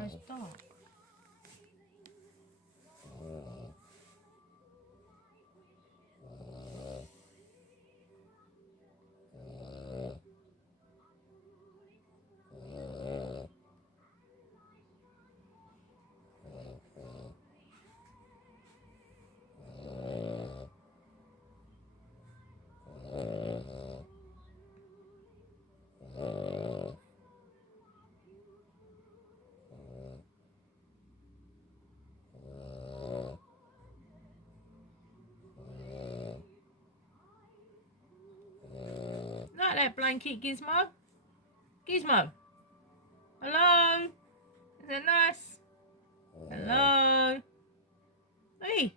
No, it's dark. Not that blanket, Gizmo. Gizmo. Hello? Is it nice? Hello? Hey.